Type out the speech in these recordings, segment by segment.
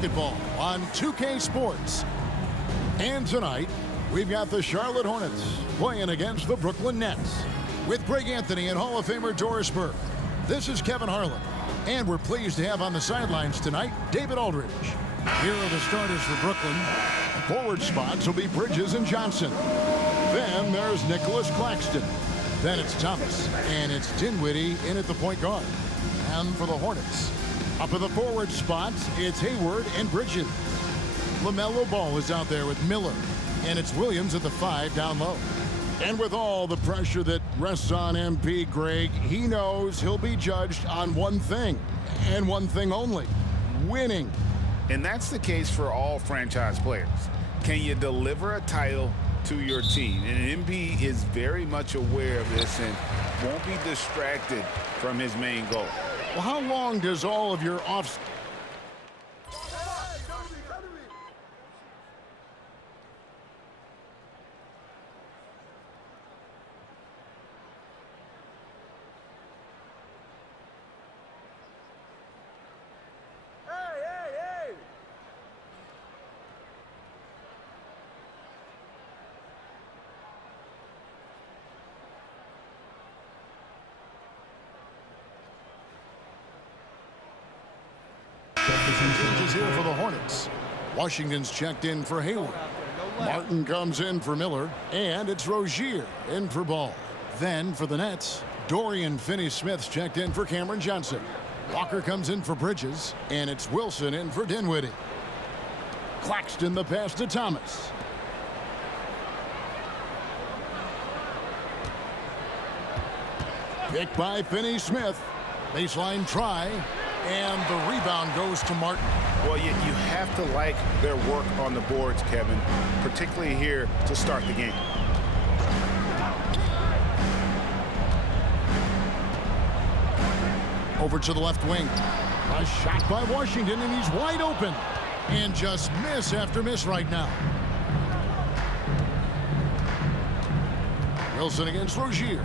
Basketball on 2K Sports. And tonight, we've got the Charlotte Hornets playing against the Brooklyn Nets. With Greg Anthony and Hall of Famer Doris Burke, this is Kevin Harlan. And we're pleased to have on the sidelines tonight, David Aldridge. Here are the starters for Brooklyn. The forward spots will be Bridges and Johnson. Then there's Nicholas Claxton. Then it's Thomas. And it's Dinwiddie in at the point guard. And for the Hornets, up at the forward spots, it's Hayward and Bridges. LaMelo Ball is out there with Miller. And it's Williams at the 5 down low. And with all the pressure that rests on MP, Greg, he knows he'll be judged on one thing, and one thing only: winning. And that's the case for all franchise players. Can you deliver a title to your team? And MP is very much aware of this and won't be distracted from his main goal. Well, how long does all of your off... Changes here for the Hornets. Washington's checked in for Hayward. Martin comes in for Miller, and it's Rozier in for Ball. Then for the Nets, Dorian Finney-Smith's checked in for Cameron Johnson. Walker comes in for Bridges, and it's Wilson in for Dinwiddie. Claxton the pass to Thomas. Picked by Finney-Smith. Baseline try, and the rebound goes to Martin. Well, you have to like their work on the boards, Kevin, particularly here to start the game. Over to the left wing. A shot by Washington, and he's wide open. And just miss after miss right now. Wilson against Rozier.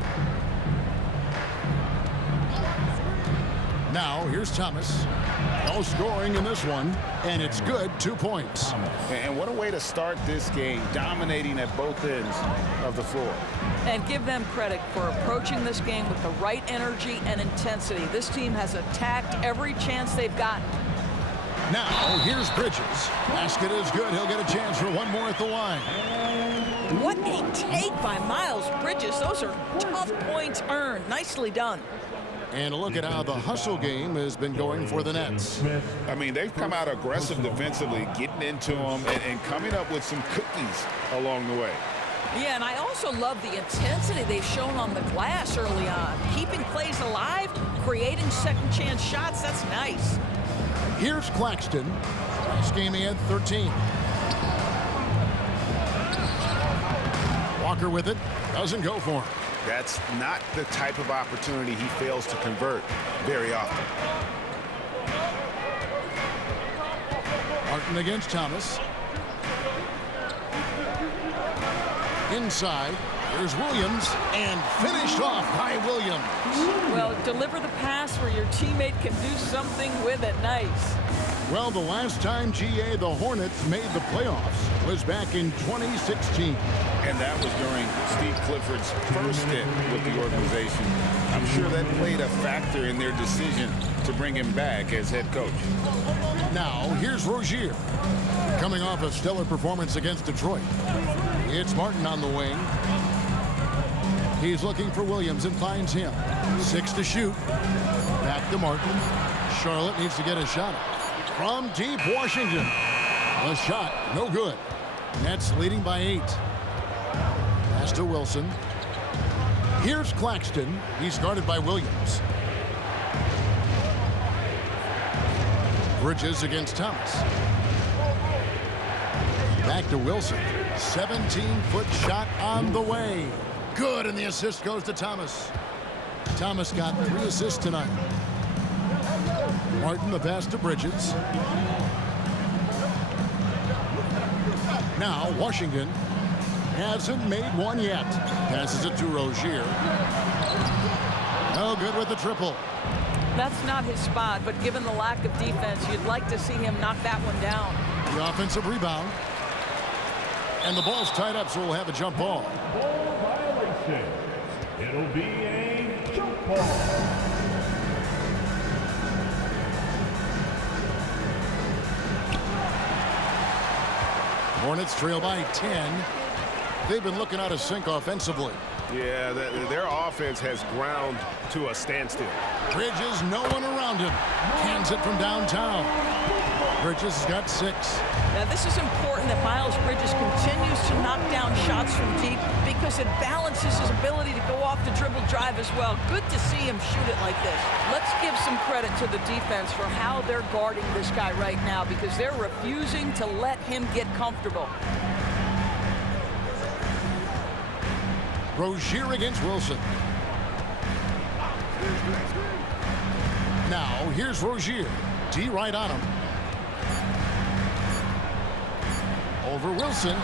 Now, here's Thomas. No scoring in this one, and it's good. 2 points. And what a way to start this game, dominating at both ends of the floor. And give them credit for approaching this game with the right energy and intensity. This team has attacked every chance they've gotten. Now, here's Bridges. Basket is good. He'll get a chance for one more at the line. What a take by Miles Bridges. Those are tough points earned. Nicely done. And a look at how the hustle game has been going for the Nets. I mean, they've come out aggressive defensively, getting into them and coming up with some cookies along the way. Yeah, and I also love the intensity they've shown on the glass early on. Keeping plays alive, creating second chance shots, that's nice. Here's Claxton. Last game he had 13. Walker with it. Doesn't go for him. That's not the type of opportunity he fails to convert very often. Martin against Thomas. Inside, there's Williams, and finished off by Williams. Well, deliver the pass where your teammate can do something with it. Nice. Well, the last time, GA, the Hornets made the playoffs was back in 2016. And that was during Steve Clifford's first stint with the organization. I'm sure that played a factor in their decision to bring him back as head coach. Now, here's Rozier. Coming off a stellar performance against Detroit. It's Martin on the wing. He's looking for Williams and finds him. 6 to shoot. Back to Martin. Charlotte needs to get a shot from deep Washington. The shot, no good. Nets leading by 8. Pass to Wilson. Here's Claxton. He's guarded by Williams. Bridges against Thomas. Back to Wilson. 17-foot shot on the way. Good, and the assist goes to Thomas. Thomas got 3 assists tonight. Martin the pass to Bridges. Now Washington hasn't made one yet. Passes it to Rozier. No good with the triple. That's not his spot, but given the lack of defense, you'd like to see him knock that one down. The offensive rebound. And the ball's tied up, so we'll have a jump ball. Ball violation. It'll be a jump ball. Hornets trail by 10. They've been looking out of sync offensively. Yeah, their offense has ground to a standstill. Bridges, no one around him. Cans it from downtown. Bridges has got 6. Now, this is important that Miles Bridges continues to knock down shots from deep because it balances his ability to go off the dribble drive as well. Good to see him shoot it like this. Let's give some credit to the defense for how they're guarding this guy right now because they're refusing to let him get comfortable. Rozier against Wilson. Now, here's Rozier. D right on him. Over Wilson.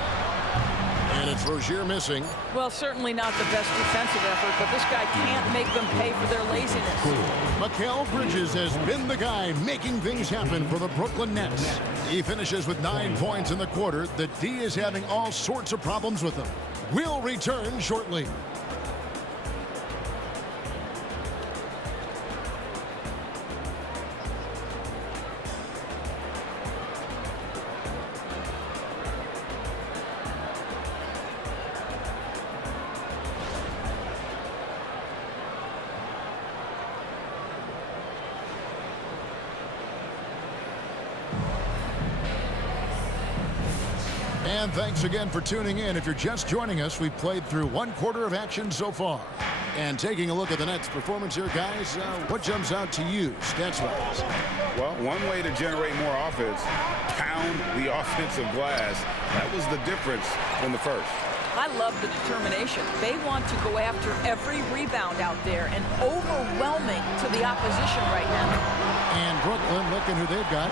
And it's Rozier missing. Well, certainly not the best defensive effort, but this guy can't make them pay for their laziness. Mikal Bridges has been the guy making things happen for the Brooklyn Nets. He finishes with 9 points in the quarter. The D is having all sorts of problems with him. We'll return shortly. And thanks again for tuning in. If you're just joining us, we've played through 1/4 of action so far. And taking a look at the Nets' performance here, guys, what jumps out to you, stats-wise? Well, one way to generate more offense, pound the offensive glass. That was the difference from the first. I love the determination. They want to go after every rebound out there and overwhelming to the opposition right now. And Brooklyn, looking who they've got.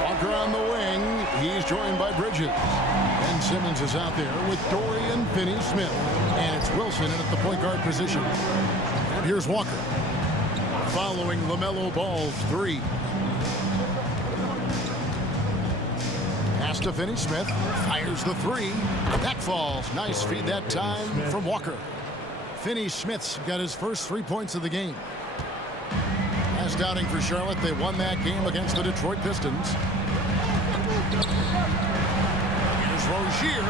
Walker on the wing. He's joined by Bridges. Ben Simmons is out there with Dorian Finney-Smith. And it's Wilson in at the point guard position. And here's Walker. Following LaMelo Ball's 3. Pass to Finney-Smith. Fires the 3. That falls. Nice feed that time from Walker. Finney-Smith's got his first 3 points of the game. Last outing for Charlotte, they won that game against the Detroit Pistons. Here's Rozier.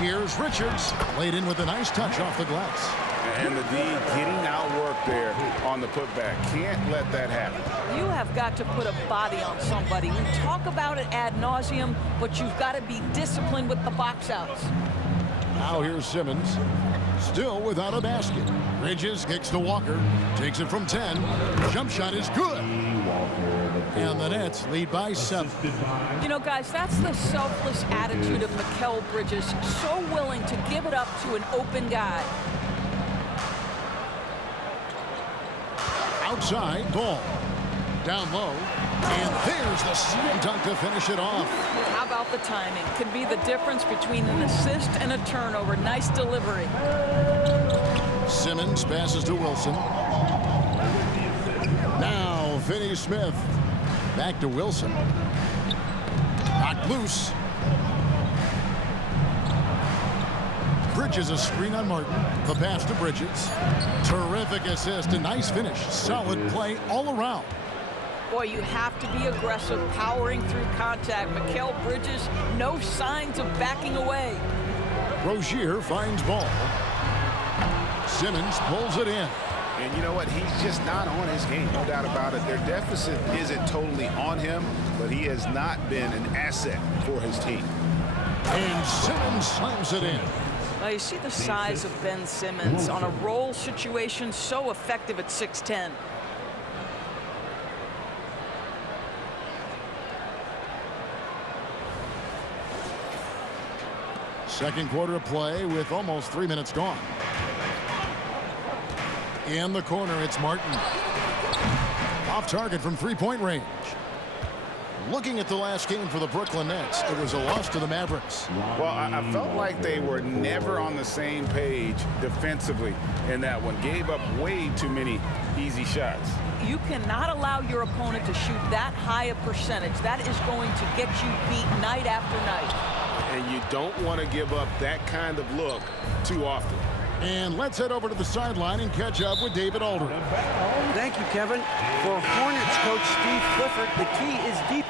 Here's Richards. Laid in with a nice touch off the glass. And the D getting outworked there on the putback. Can't let that happen. You have got to put a body on somebody. We talk about it ad nauseum, but you've got to be disciplined with the box outs. Now here's Simmons. Still without a basket. Bridges kicks to Walker. Takes it from 10. Jump shot is good. And the Nets lead by 7. You know, guys, that's the selfless attitude of Mikal Bridges. So willing to give it up to an open guy. Outside, ball. Down low. And there's the slam dunk to finish it off. How about the timing? Could be the difference between an assist and a turnover. Nice delivery. Simmons passes to Wilson. Now Finney-Smith. Back to Wilson. Knocked loose. Bridges a screen on Martin. The pass to Bridges. Terrific assist. A nice finish. Solid play all around. Boy, you have to be aggressive, powering through contact. Mikal Bridges, no signs of backing away. Rozier finds ball. Simmons pulls it in. And you know what? He's just not on his game, no doubt about it. Their deficit isn't totally on him, but he has not been an asset for his team. And Simmons slams it in. Now, you see the size of Ben Simmons on a roll situation, so effective at 6'10". Second quarter of play with almost 3 minutes gone. In the corner, it's Martin. Off target from 3-point range. Looking at the last game for the Brooklyn Nets, it was a loss to the Mavericks. Well, I felt like they were never on the same page defensively in that one. Gave up way too many easy shots. You cannot allow your opponent to shoot that high a percentage. That is going to get you beat night after night. And you don't want to give up that kind of look too often. And let's head over to the sideline and catch up with David Alder. Thank you, Kevin. For Hornets coach Steve Clifford, the key is deep.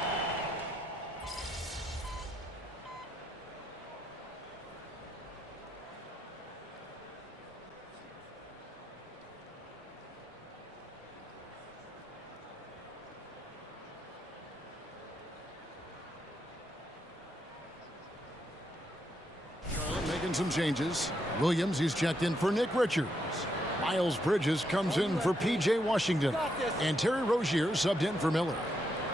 Making some changes. Williams, he's checked in for Nick Richards. Miles Bridges comes in for P.J. Washington. And Terry Rozier subbed in for Miller.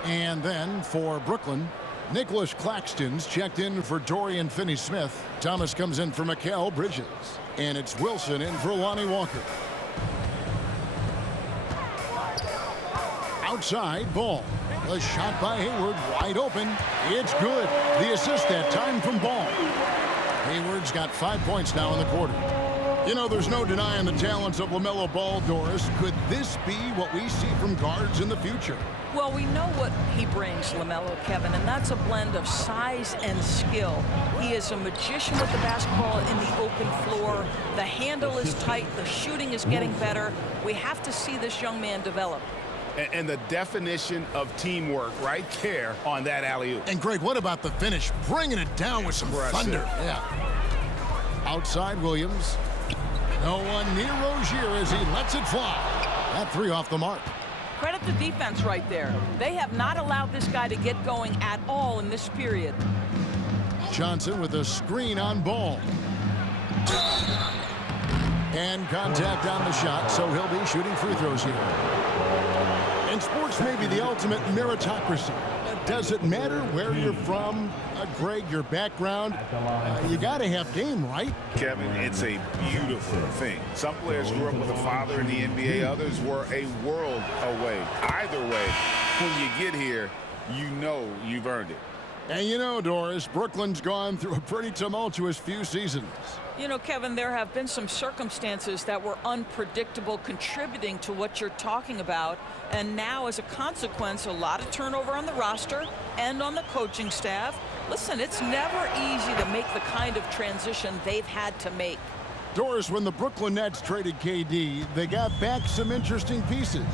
And then for Brooklyn, Nicholas Claxton's checked in for Dorian Finney-Smith. Thomas comes in for Mikal Bridges. And it's Wilson in for Lonnie Walker. Outside, Ball. A shot by Hayward, wide open. It's good. The assist that time from Ball. Hayward's got 5 points now in the quarter. You know, there's no denying the talents of LaMelo Ball, Doris. Could this be what we see from guards in the future? Well, we know what he brings, LaMelo, Kevin, and that's a blend of size and skill. He is a magician with the basketball in the open floor. The handle is tight. The shooting is getting better. We have to see this young man develop. And the definition of teamwork right there on that alley-oop. And Greg, what about the finish? Bringing it down with some thunder. Yeah. Outside Williams. No one near Rozier as he lets it fly. That three off the mark. Credit the defense right there. They have not allowed this guy to get going at all in this period. Johnson with a screen on Ball. And contact on the shot, so he'll be shooting free throws here. And sports may be the ultimate meritocracy. Does it matter where you're from, Greg, your background? You got to have game, right? Kevin, it's a beautiful thing. Some players grew up with a father in the NBA. Others were a world away. Either way, when you get here, you know you've earned it. And you know, Doris, Brooklyn's gone through a pretty tumultuous few seasons. You know, Kevin, there have been some circumstances that were unpredictable contributing to what you're talking about. And now, as a consequence, a lot of turnover on the roster and on the coaching staff. Listen, it's never easy to make the kind of transition they've had to make. Doris, when the Brooklyn Nets traded KD, they got back some interesting pieces,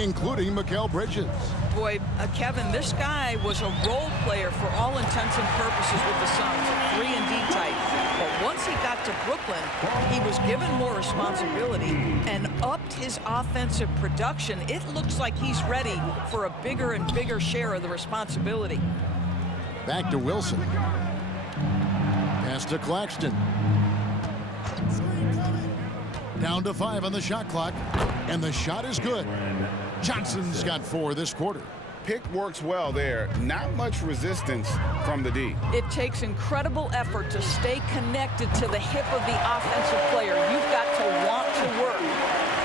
including Mikal Bridges. Boy, Kevin, this guy was a role player for all intents and purposes with the Suns, a 3-and-D type. But once he got to Brooklyn, he was given more responsibility and upped his offensive production. It looks like he's ready for a bigger and bigger share of the responsibility. Back to Wilson. Pass to Claxton. Down to 5 on the shot clock, and the shot is good. Johnson's got 4 this quarter. Pick works well there. Not much resistance from the D. It takes incredible effort to stay connected to the hip of the offensive player. You've got to want to work.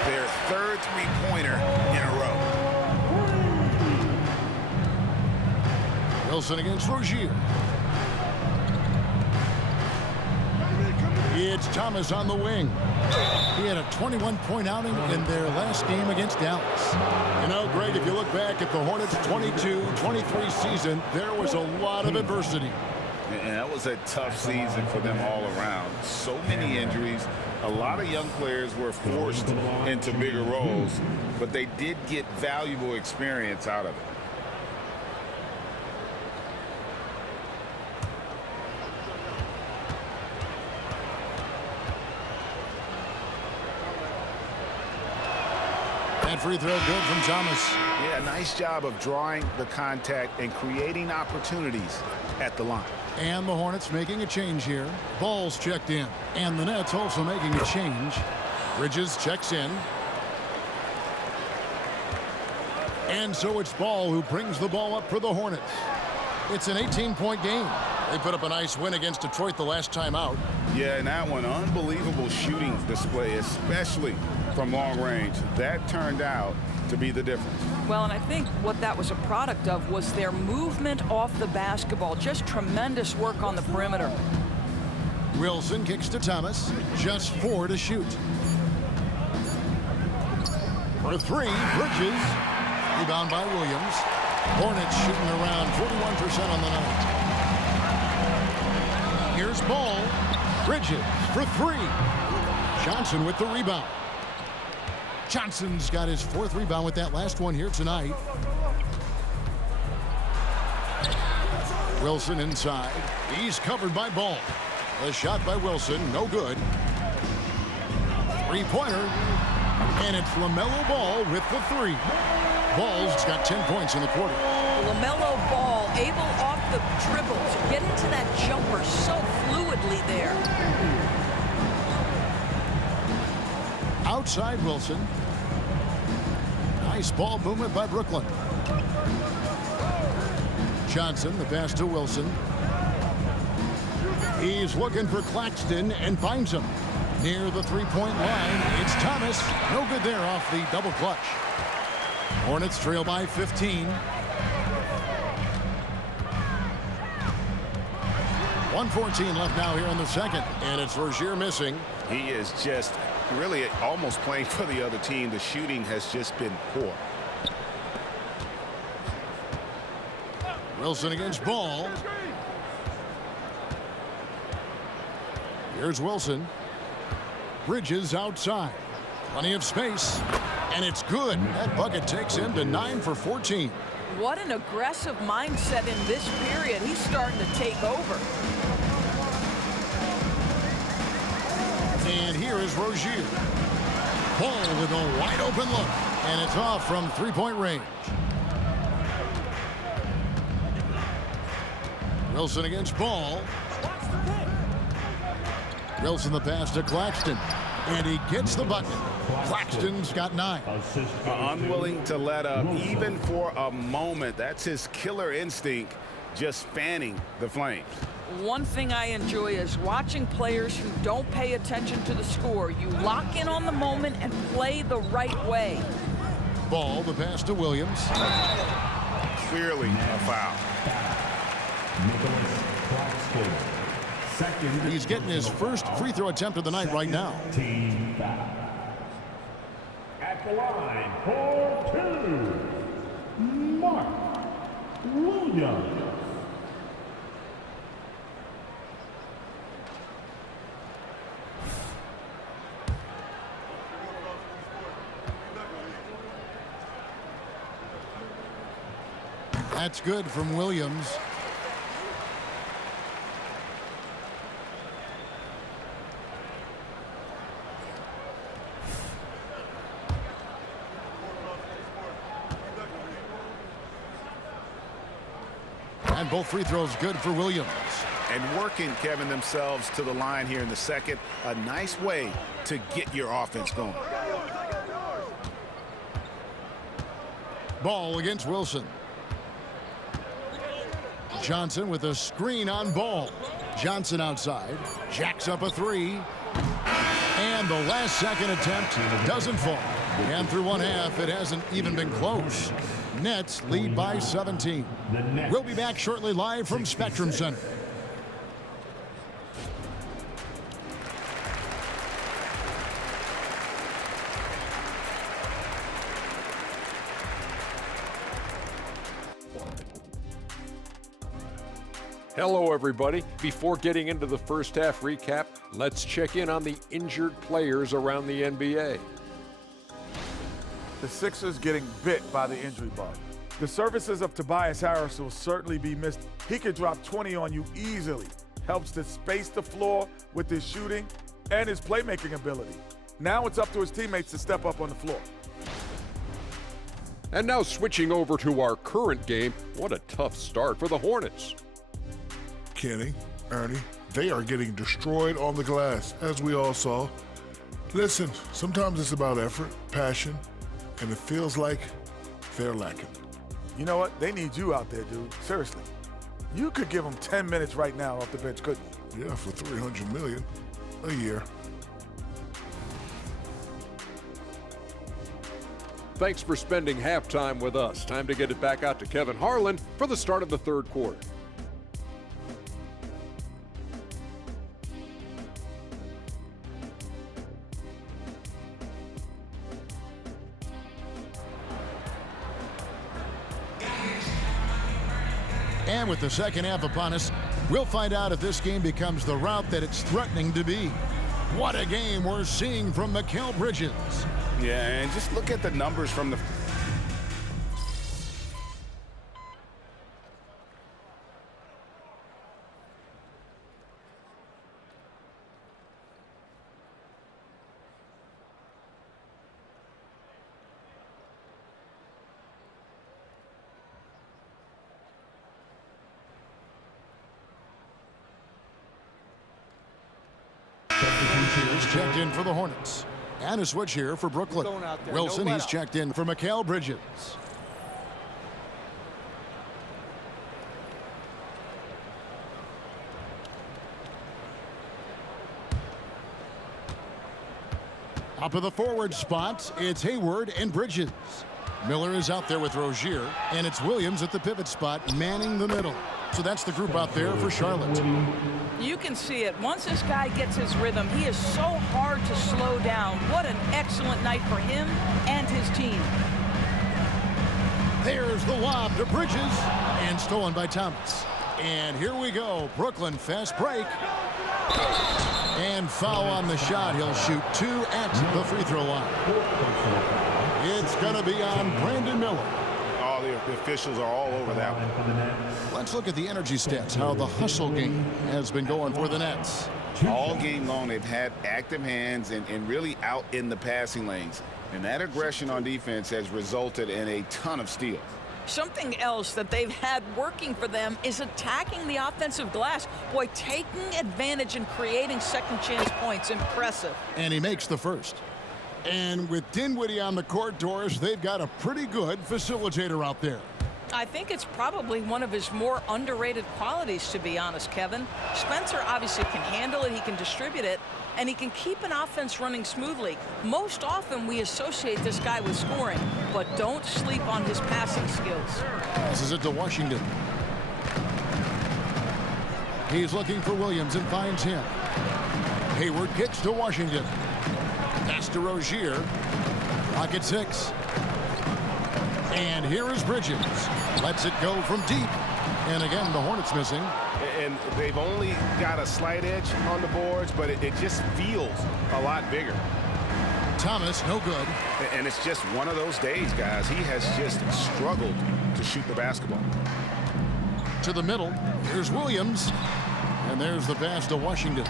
Their third three-pointer in a row. Wilson against Rozier. It's Thomas on the wing. He had a 21-point outing in their last game against Dallas. You know, Greg, if you look back at the Hornets' 22-23 season, there was a lot of adversity. And that was a tough season for them all around. So many injuries. A lot of young players were forced into bigger roles, but they did get valuable experience out of it. That free throw good from Thomas. Yeah, nice job of drawing the contact and creating opportunities at the line. And the Hornets making a change here. Ball's checked in. And the Nets also making a change. Bridges checks in. And so it's Ball who brings the ball up for the Hornets. It's an 18-point game. They put up a nice win against Detroit the last time out. Yeah, and that one, unbelievable shooting display, especially from long range. That turned out to be the difference. Well, and I think what that was a product of was their movement off the basketball. Just tremendous work on the perimeter. Wilson kicks to Thomas. Just 4 to shoot. For 3, Bridges. Rebound by Williams. Hornets shooting around 41% on the night. Here's Ball. Bridges for 3. Johnson with the rebound. Johnson's got his 4th rebound with that last one here tonight. Wilson inside. He's covered by Ball. The shot by Wilson, no good. 3-pointer. And it's LaMelo Ball with the 3. Ball's got 10 points in the quarter. LaMelo Ball able off the dribble to get into that jumper so fluidly there. Outside Wilson. Nice ball movement by Brooklyn. Johnson, the pass to Wilson. He's looking for Claxton and finds him. Near the 3-point line, it's Thomas. No good there off the double clutch. Hornets trail by 15. 1:14 left now here in the second, and it's Rozier missing. He is just really almost playing for the other team. The shooting has just been poor. Wilson against Ball. Here's Wilson. Bridges outside. Plenty of space. And it's good. That bucket takes him to 9 for 14. What an aggressive mindset in this period. He's starting to take over. And here is Rozier. Ball with a wide open look. And it's off from 3-point range. Wilson against Ball. Wilson the pass to Claxton. And he gets the bucket. Claxton's got 9. Unwilling to let up even for a moment. That's his killer instinct, just fanning the flames. One thing I enjoy is watching players who don't pay attention to the score. You lock in on the moment and play the right way. Ball, the pass to Williams. Clearly a foul. He's getting his first free throw attempt of the night right now. At the line for 2, Mark Williams. That's good from Williams. And both free throws good for Williams. And working, Kevin, themselves to the line here in the second. A nice way to get your offense going. Ball against Wilson. Johnson with a screen on Ball. Johnson outside. Jacks up a 3. And the last second attempt doesn't fall. And through one half, it hasn't even been close. Nets lead by 17. We'll be back shortly live from Spectrum Center. Hello, everybody. Before getting into the first half recap, let's check in on the injured players around the NBA. The Sixers getting bit by the injury bug. The services of Tobias Harris will certainly be missed. He could drop 20 on you easily. Helps to space the floor with his shooting and his playmaking ability. Now it's up to his teammates to step up on the floor. And now switching over to our current game, what a tough start for the Hornets. Kenny, Ernie, they are getting destroyed on the glass, as we all saw. Listen, sometimes it's about effort, passion, and it feels like they're lacking. You know what? They need you out there, dude. Seriously. You could give him 10 minutes right now off the bench, couldn't you? Yeah, for $300 million a year. Thanks for spending halftime with us. Time to get it back out to Kevin Harlan for the start of the third quarter. And with the second half upon us, we'll find out if this game becomes the route that it's threatening to be. What a game we're seeing from Mikal Bridges. Yeah, and just look at the numbers from the... He's checked in for the Hornets. And a switch here for Brooklyn. Wilson, he's checked in for Mikal Bridges. Up of the forward spots, it's Hayward and Bridges. Miller is out there with Rozier, and it's Williams at the pivot spot, manning the middle. So that's the group out there for Charlotte. You can see it. Once this guy gets his rhythm, he is so hard to slow down. What an excellent night for him and his team. There's the lob to Bridges, and stolen by Thomas. And here we go. Brooklyn fast break. And foul on the shot. He'll shoot 2 at the free throw line. It's going to be on Brandon Miller. All the officials are all over that one. Let's look at the energy stats, how the hustle game has been going for the Nets. All game long, they've had active hands and really out in the passing lanes. And that aggression on defense has resulted in a ton of steals. Something else that they've had working for them is attacking the offensive glass. Boy, taking advantage and creating second chance points. Impressive. And he makes the first. And with Dinwiddie on the court, Doris, they've got a pretty good facilitator out there. I think it's probably one of his more underrated qualities, to be honest, Kevin. Spencer obviously can handle it, he can distribute it, and he can keep an offense running smoothly. Most often we associate this guy with scoring, but don't sleep on his passing skills. This is it to Washington. He's looking for Williams and finds him. Hayward kicks to Washington. Pass to Rozier. Pocket 6. And here is Bridges. Lets it go from deep. And again, the Hornets missing. And they've only got a slight edge on the boards, but it just feels a lot bigger. Thomas, no good. And it's just one of those days, guys. He has just struggled to shoot the basketball. To the middle. Here's Williams. And there's the pass to Washington.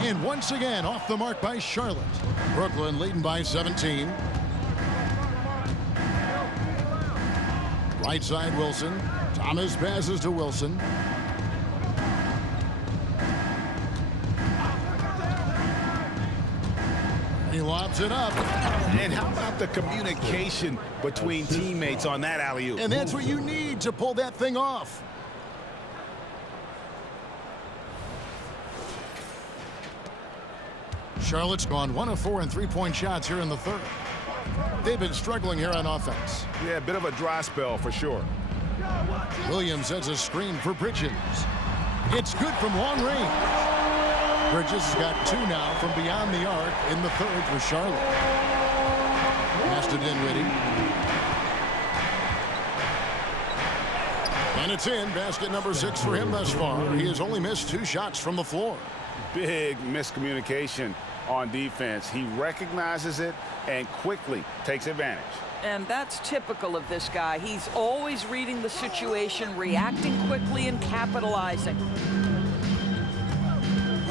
And once again, off the mark by Charlotte. Brooklyn leading by 17. Right side, Wilson. Thomas passes to Wilson. He lobs it up. And how about the communication between teammates on that alley-oop? And that's what you need to pull that thing off. Charlotte's gone 1 of 4 in three-point shots here in the third. They've been struggling here on offense. Yeah, a bit of a dry spell for sure. Williams sets a screen for Bridges. It's good from long range. Bridges has got 2 now from beyond the arc in the third for Charlotte. Pass to Dinwiddie. And it's in. Basket number 6 for him thus far. He has only missed 2 shots from the floor. Big miscommunication on defense. He recognizes it and quickly takes advantage. And that's typical of this guy. He's always reading the situation, reacting quickly, and capitalizing.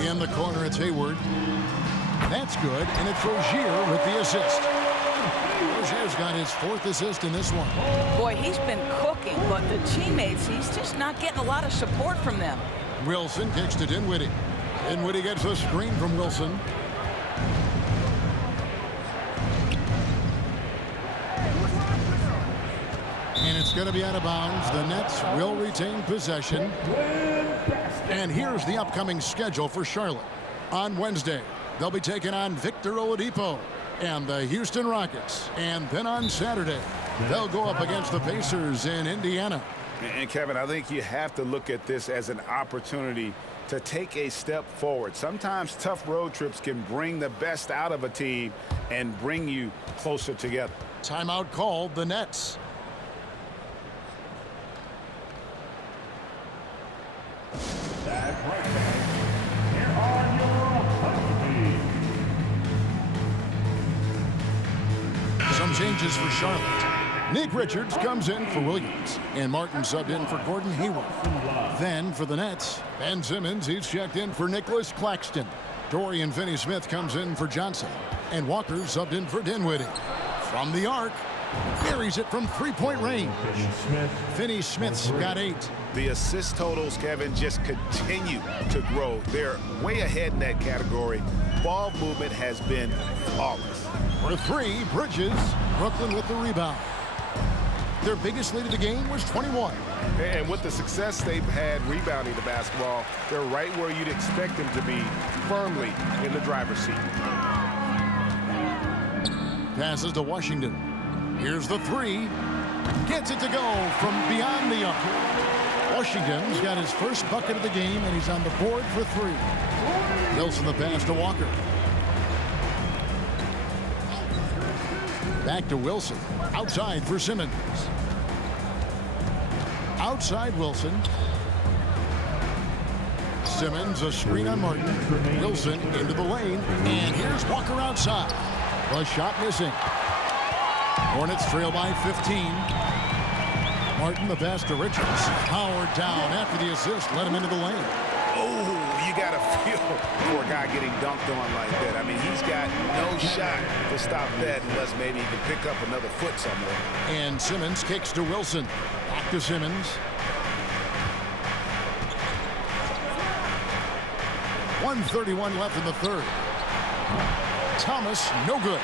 In the corner, it's Hayward. That's good, and it's Rozier with the assist. Rozier's got his 4th assist in this one. Boy, he's been cooking, but the teammates, he's just not getting a lot of support from them. Wilson kicks to Dinwiddie. Dinwiddie gets a screen from Wilson. And it's going to be out of bounds. The Nets will retain possession. And here's the upcoming schedule for Charlotte. On Wednesday, they'll be taking on Victor Oladipo and the Houston Rockets. And then on Saturday, they'll go up against the Pacers in Indiana. And Kevin, I think you have to look at this as an opportunity to take a step forward. Sometimes tough road trips can bring the best out of a team and bring you closer together. Timeout called, the Nets. That's right, guys. Here are your hockey teams. Some changes for Charlotte. Nick Richards comes in for Williams, and Martin subbed in for Gordon Hayward. Then for the Nets, Ben Simmons, he's checked in for Nicholas Claxton. Dorian Finney-Smith comes in for Johnson, and Walker subbed in for Dinwiddie. From the arc, buries it from three-point range. Finney-Smith's got 8. The assist totals, Kevin, just continue to grow. They're way ahead in that category. Ball movement has been flawless. For 3, Bridges, Brooklyn with the rebound. Their biggest lead of the game was 21. And with the success they've had rebounding the basketball, they're right where you'd expect them to be, firmly in the driver's seat. Passes to Washington. Here's the 3. Gets it to go from beyond the arc. Washington's got his first bucket of the game, and he's on the board for 3. Wilson the pass to Walker. Back to Wilson. Outside for Simmons. Outside Wilson. Simmons, a screen on Martin. Wilson into the lane. And here's Walker outside. The shot missing. Hornets trail by 15. Martin the pass to Richards. Howard down after the assist. Let him into the lane. Oh, you got to feel for a guy getting dunked on like that. I mean, he's got no shot to stop that unless maybe he can pick up another foot somewhere. And Simmons kicks to Wilson. Back to Simmons. 1:31 left in the third. Thomas, no good.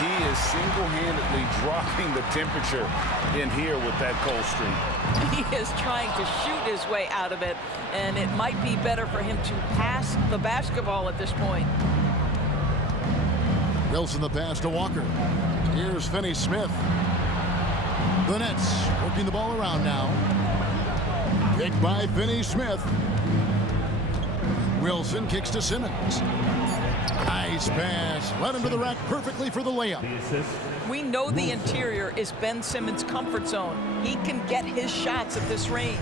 He is single-handedly dropping the temperature in here with that cold streak. He is trying to shoot his way out of it, and it might be better for him to pass the basketball at this point. Wilson the pass to Walker. Here's Finney-Smith. The Nets working the ball around now. Picked by Finney-Smith. Wilson kicks to Simmons. Nice pass. Led him to the rack perfectly for the layup. We know the interior is Ben Simmons' comfort zone. He can get his shots at this range.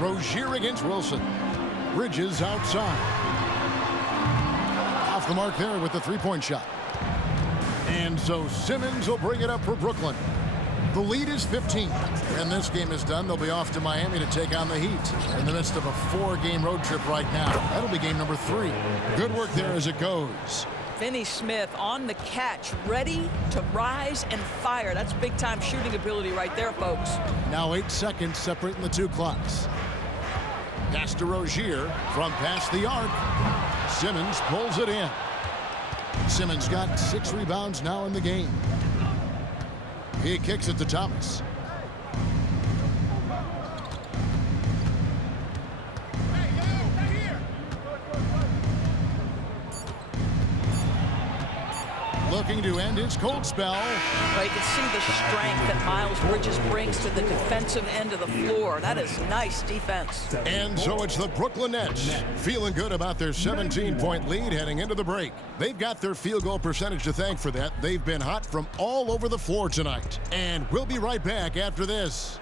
Rozier against Wilson. Bridges outside. Off the mark there with the three-point shot. And so Simmons will bring it up for Brooklyn. The lead is 15. When this game is done, they'll be off to Miami to take on the Heat. In the midst of a 4-game road trip right now. That'll be game number 3. Good work there as it goes. Finney-Smith on the catch, ready to rise and fire. That's big-time shooting ability right there, folks. Now 8 seconds separating the 2 clocks. Pass to Rozier from past the arc. Simmons pulls it in. Simmons got 6 rebounds now in the game. He kicks it to Thomas. Looking to end his cold spell. Well, you can see the strength that Miles Bridges brings to the defensive end of the floor. That is nice defense. And so it's the Brooklyn Nets feeling good about their 17-point lead heading into the break. They've got their field goal percentage to thank for that. They've been hot from all over the floor tonight. And we'll be right back after this.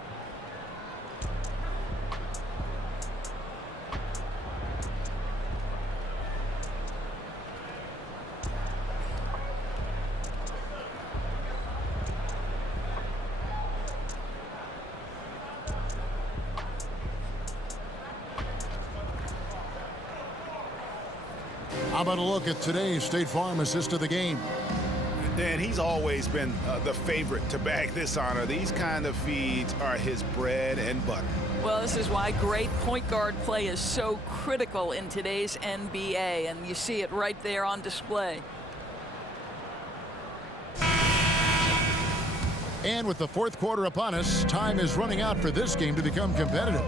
How about a look at today's State Farm assist of the game? Dan, he's always been the favorite to bag this honor. These kind of feeds are his bread and butter. Well, this is why great point guard play is so critical in today's NBA, and you see it right there on display. And with the fourth quarter upon us, time is running out for this game to become competitive.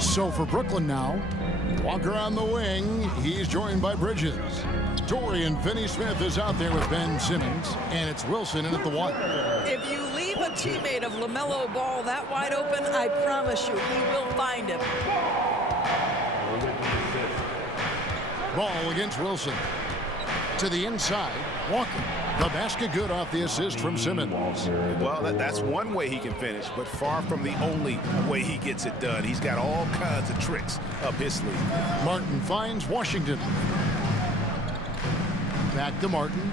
So for Brooklyn now, Walker on the wing. He's joined by Bridges. Dorian Finney-Smith is out there with Ben Simmons, and it's Wilson in at the 1. If you leave a teammate of LaMelo Ball that wide open, I promise you, he will find him. Ball against Wilson. To the inside, Walker. The basket good off the assist from Simmons. Well, that's one way he can finish, but far from the only way he gets it done. He's got all kinds of tricks up his sleeve. Martin finds Washington. Back to Martin.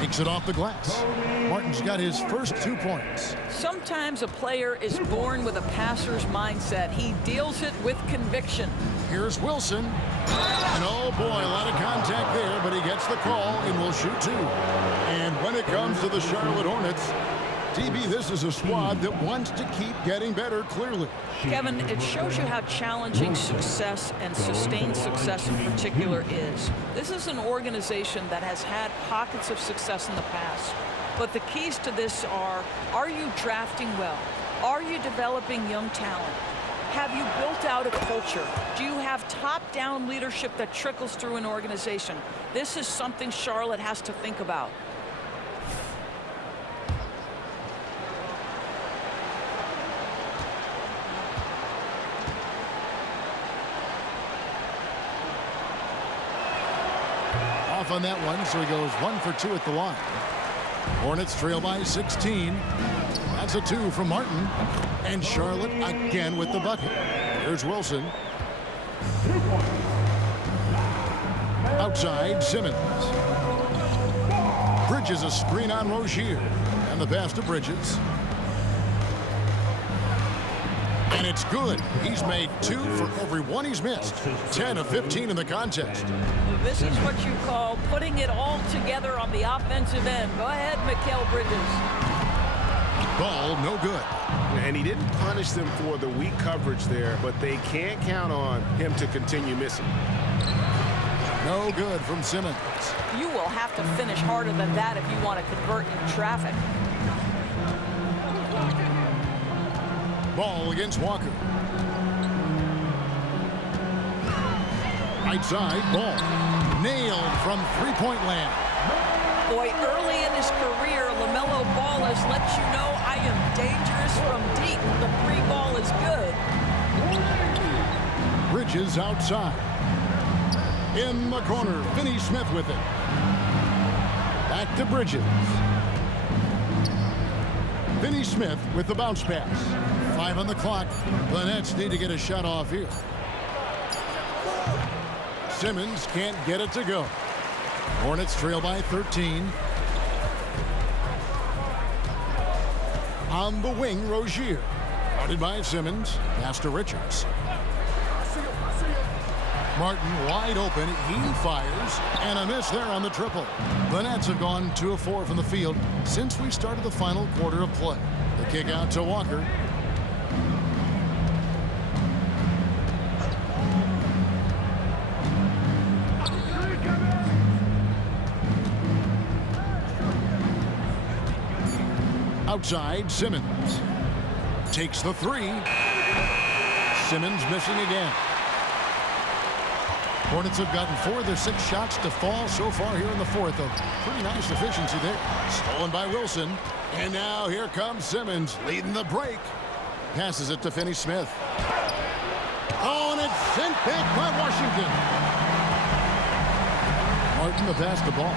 Takes it off the glass. Martin's got his first 2 points. Sometimes a player is born with a passer's mindset. He deals it with conviction. Here's Wilson. And oh boy, a lot of contact there, but he gets the call and will shoot 2. And when it comes to the Charlotte Hornets, TB, this is a squad that wants to keep getting better, clearly. Kevin, it shows you how challenging success and sustained success in particular is. This is an organization that has had pockets of success in the past. But the keys to this are you drafting well? Are you developing young talent? Have you built out a culture? Do you have top-down leadership that trickles through an organization? This is something Charlotte has to think about. Off on that one, so he goes 1 for 2 at the line. Hornets trail by 16. That's a 2 from Martin. And Charlotte again with the bucket. Here's Wilson. Outside, Simmons. Bridges a screen on Rozier. And the pass to Bridges. And it's good. He's made 2 for every 1 he's missed. 10 of 15 in the contest. This is what you call putting it all together on the offensive end. Go ahead, Mikal Bridges. Ball no good. And he didn't punish them for the weak coverage there, but they can't count on him to continue missing. No good from Simmons. You will have to finish harder than that if you want to convert in traffic. Ball against Walker. Right side, Ball. Nailed from three-point land. Boy, early in his career, LaMelo Ball has let you know I am dangerous from deep. The 3 ball is good. Bridges outside. In the corner, Finney-Smith with it. Back to Bridges. Finney-Smith with the bounce pass. 5 on the clock. The Nets need to get a shot off here. Simmons can't get it to go. Hornets trail by 13. On the wing, Rozier. Guarded by Simmons. Pass to Richards. Martin wide open. He fires. And a miss there on the triple. The Nets have gone 2 of 4 from the field since we started the final quarter of play. The kick out to Walker. Outside, Simmons takes the 3. Simmons missing again. Hornets have gotten 4 of their 6 shots to fall so far here in the fourth. A pretty nice efficiency there. Stolen by Wilson. And now here comes Simmons leading the break. Passes it to Finney-Smith. Oh, and it's sent back by Washington. Martin to pass the ball.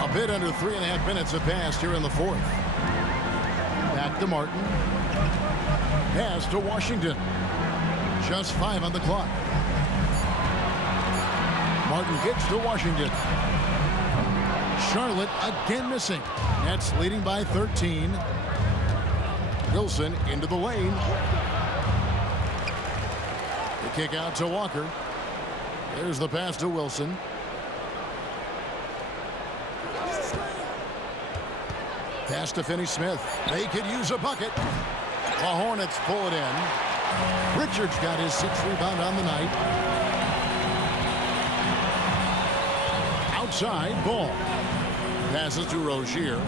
A bit under 3.5 minutes have passed here in the fourth. Back to Martin. Pass to Washington. Just 5 on the clock. Martin gets to Washington. Charlotte again missing. Nets leading by 13. Wilson into the lane. The kick out to Walker. There's the pass to Wilson. Pass to Finney-Smith. They could use a bucket. The Hornets pull it in. Richards got his 6th rebound on the night. Outside, Ball. Passes to Rozier.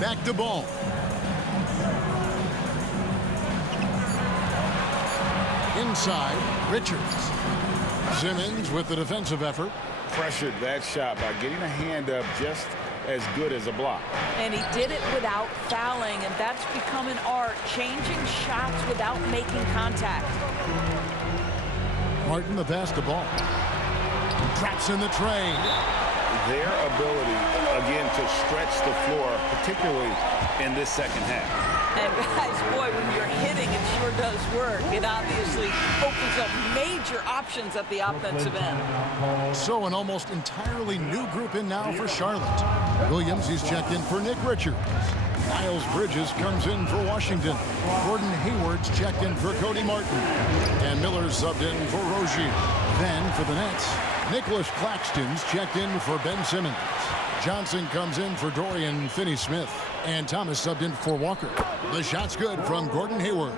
Back to Ball. Inside, Richards. Simmons with the defensive effort. Pressured that shot by getting a hand up just as good as a block. And he did it without fouling, and that's become an art, changing shots without making contact. Martin the pass to Ball. Traps in the trade. Their ability, again, to stretch the floor, particularly in this second half. And guys, boy, when you're hitting, it sure does work. It obviously opens up major options at the offensive end. So an almost entirely new group in now for Charlotte. Williams, he's checked in for Nick Richards. Miles Bridges comes in for Washington. Gordon Hayward's checked in for Cody Martin. And Miller's subbed in for Rozier. Then for the Nets, Nicholas Claxton's checked in for Ben Simmons. Johnson comes in for Dorian Finney-Smith. And Thomas subbed in for Walker. The shot's good from Gordon Hayward.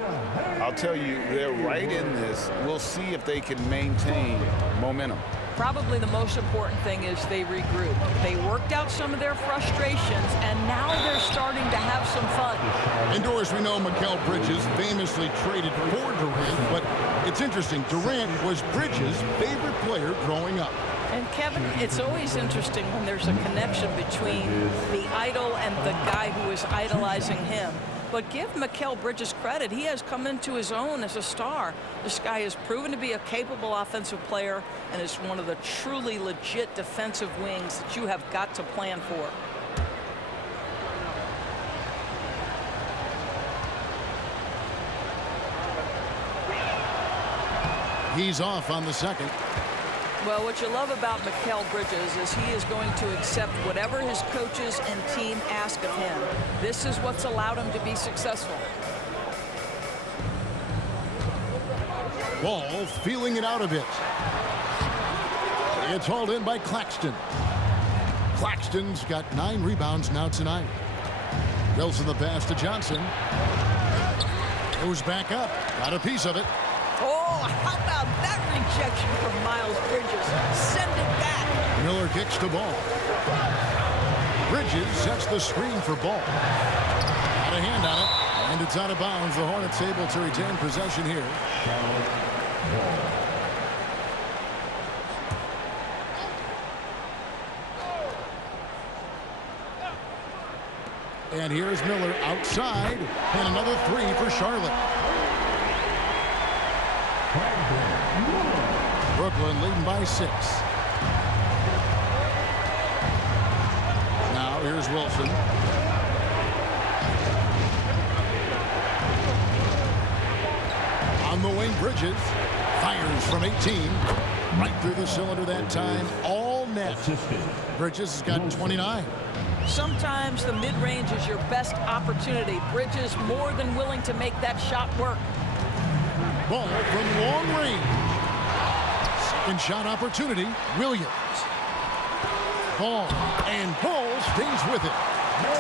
I'll tell you, they're right in this. We'll see if they can maintain momentum. Probably the most important thing is they regroup. They worked out some of their frustrations, and now they're starting to have some fun. Indoors, we know Mikal Bridges famously traded for Durant, but it's interesting. Durant was Bridges' favorite player growing up. And Kevin, it's always interesting when there's a connection between the idol and the guy who is idolizing him. But give Mikal Bridges credit. He has come into his own as a star. This guy has proven to be a capable offensive player and is one of the truly legit defensive wings that you have got to plan for. He's off on the second. Well, what you love about Mikal Bridges is he is going to accept whatever his coaches and team ask of him. This is what's allowed him to be successful. Ball feeling it out a bit. It's hauled in by Claxton. Claxton's got 9 rebounds now tonight. Wilson the pass to Johnson. Goes back up. Got a piece of it. Oh, how about that rejection from Miles Bridges? Send it back. Miller kicks to Ball. Bridges sets the screen for Ball. Got a hand on it, and it's out of bounds. The Hornets able to retain possession here. And here's Miller outside, and another 3 for Charlotte. Brooklyn leading by 6. Now here's Wilson. On the wing, Bridges fires from 18. Right through the cylinder that time. All net. Bridges has got 29. Sometimes the mid-range is your best opportunity. Bridges more than willing to make that shot work. Ball from long range. Second shot opportunity, Williams. Ball, and Ball stays with it.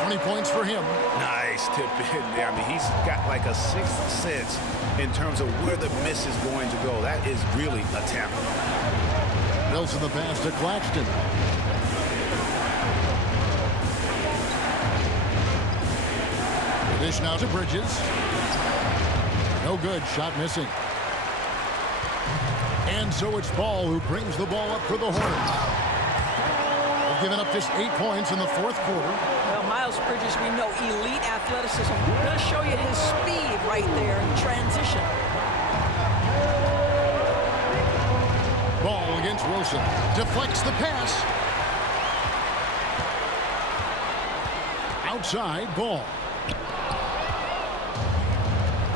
20 points for him. Nice tip in there. I mean, he's got like a sixth sense in terms of where the miss is going to go. That is really a talent. Wilson the pass to Claxton. Dish now to Bridges. No good. Shot missing. And so it's Ball who brings the ball up for the Hornets. They've given up just 8 points in the fourth quarter. Well, Miles Bridges, we know elite athleticism. We're going to show you his speed right there in transition. Ball against Wilson. Deflects the pass. Outside, Ball.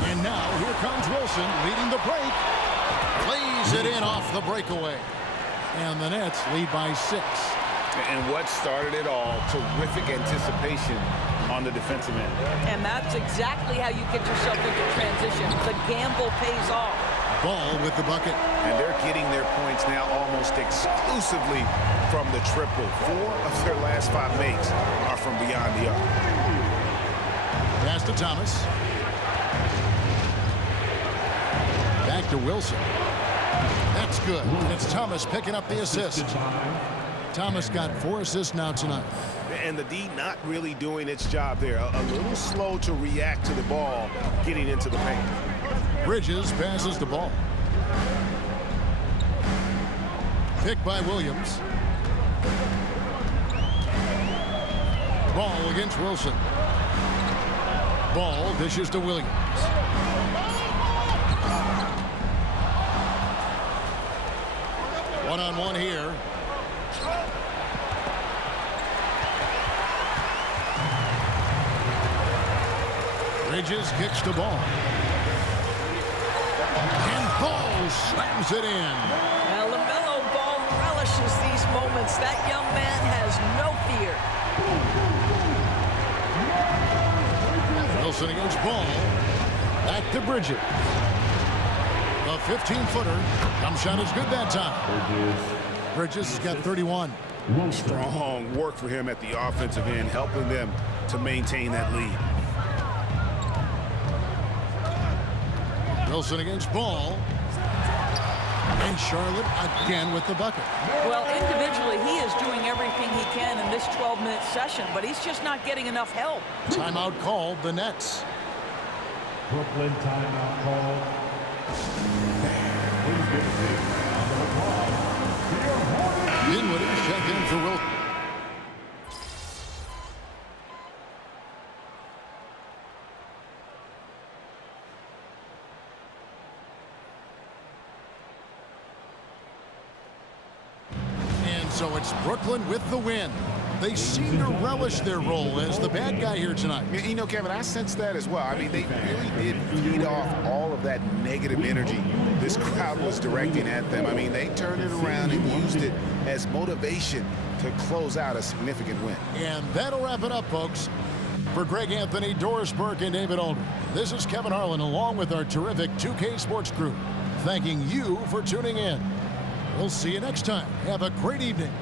And now here comes Wilson leading the break. Plays it in off the breakaway. And the Nets lead by 6. And what started it all, terrific anticipation on the defensive end. And that's exactly how you get yourself into transition. The gamble pays off. Ball with the bucket. And they're getting their points now almost exclusively from the triple. 4 of their last 5 makes are from beyond the arc. Pass to Thomas. Back to Wilson. That That's good. And it's Thomas picking up the assist. Thomas got 4 assists now tonight. And the D not really doing its job there. A little slow to react to the ball getting into the paint. Bridges passes the ball. Picked by Williams. Ball against Wilson. Ball dishes to Williams. One-on-one here. Bridges kicks the ball. And Ball slams it in. Well, LaMelo Ball relishes these moments. That young man has no fear. Wilson against Ball. Back to Bridges. The 15-footer. Jump shot is good that time. Bridges has got 31. Strong work for him at the offensive end, helping them to maintain that lead. Wilson against Ball. And Charlotte again with the bucket. Well, individually, he is doing everything he can in this 12-minute session, but he's just not getting enough help. Timeout called, the Nets. Brooklyn timeout called. Please give a big round of applause to your Hornets. Dinwiddie check in for Wilson. So it's Brooklyn with the win. They seem to relish their role as the bad guy here tonight. You know, Kevin, I sense that as well. I mean, they really did feed off all of that negative energy this crowd was directing at them. I mean, they turned it around and used it as motivation to close out a significant win. And that'll wrap it up, folks. For Greg Anthony, Doris Burke, and David Aldridge, this is Kevin Harlan along with our terrific 2K Sports crew, thanking you for tuning in. We'll see you next time. Have a great evening.